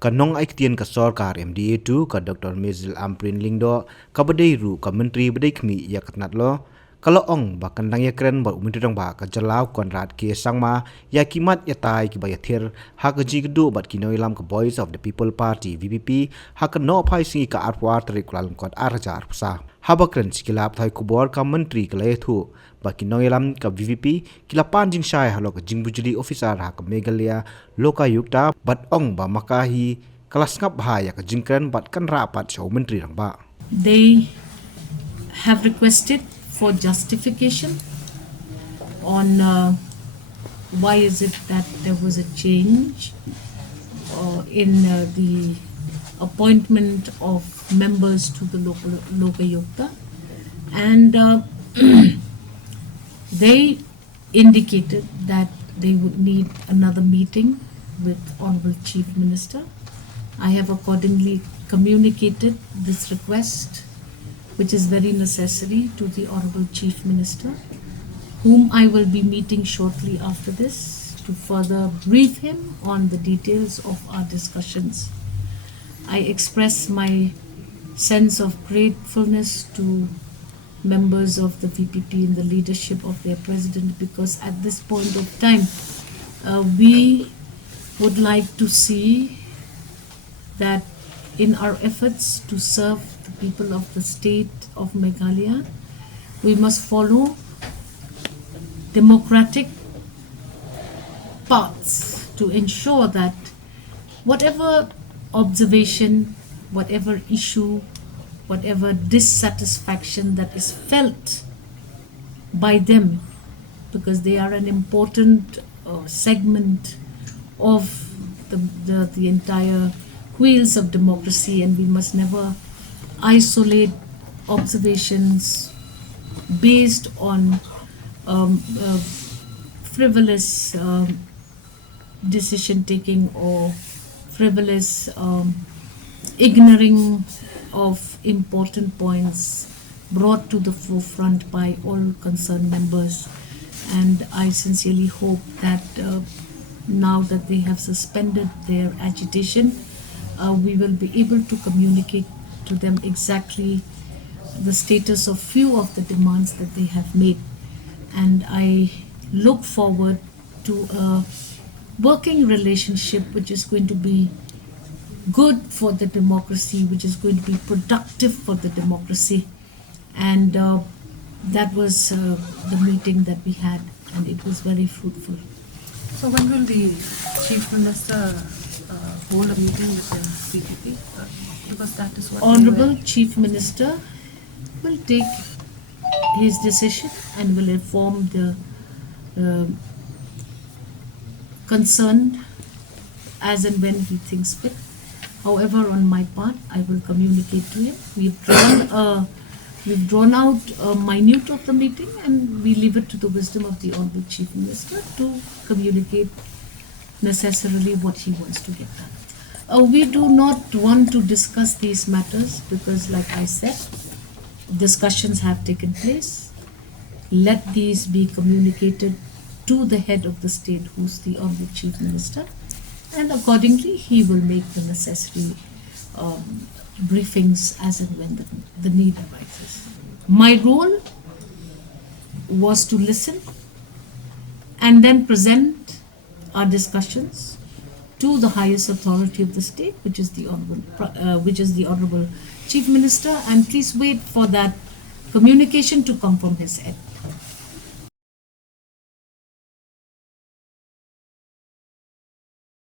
kanong aiktian ka sarkar MDA2 ka Dr. Mizil Ampareen lingdo ka badai ru ka menteri badai kmi yakatnat lo kalau ong bahkan lang ya keren ba umitidang ba ka jalau konrad ke sangma ya kimat ya tai ki bayathir ha ka jigdu bat kinoilam ka Voice of the People Party VPP ha ka no phai singi ka arwar trikulam kot arjar psa ha bakren sikilap thai kubor ka menteri ka lethu ba kinoilam ka VPP kilapan jing shai halo ka jingbujuli Ophisar ha ka Meghalaya lokayukta bat ong ba makahi kelas ngap bahaya ka jingkren bat kan rapat show menteri rang ba. They have requested for justification on why is it that there was a change in the appointment of members to the Lokayukta, and they indicated that they would need another meeting with Honorable Chief Minister. I have accordingly communicated this request, which is very necessary, to the Honorable Chief Minister, whom I will be meeting shortly after this to further brief him on the details of our discussions. I express my sense of gratefulness to members of the VPP in the leadership of their president, because at this point of time, we would like to see that in our efforts to serve the people of the state of Meghalaya, we must follow democratic paths to ensure that whatever observation, whatever issue, whatever dissatisfaction that is felt by them, because they are an important segment of the entire wheels of democracy, and we must never isolate observations based on frivolous decision taking or frivolous ignoring of important points brought to the forefront by all concerned members. And I sincerely hope that now that they have suspended their agitation, we will be able to communicate to them exactly the status of few of the demands that they have made. And I look forward to a working relationship which is going to be good for the democracy, which is going to be productive for the democracy. And that was the meeting that we had, and it was very fruitful. So when will the Chief Minister hold a meeting with the VPP? Because that is what Honorable Chief Minister will take his decision and will inform the concerned as and when he thinks fit. However, on my part, I will communicate to him. We've drawn out a minute of the meeting, and we leave it to the wisdom of the Honorable Chief Minister to communicate necessarily what he wants to get done. We do not want to discuss these matters because, like I said, discussions have taken place. Let these be communicated to the head of the state, who's the Honorable Chief Minister, and accordingly he will make the necessary briefings as and when the need arises. My role was to listen and then present our discussions to the highest authority of the state, which is the Honorable Chief Minister, and please wait for that communication to come from his head.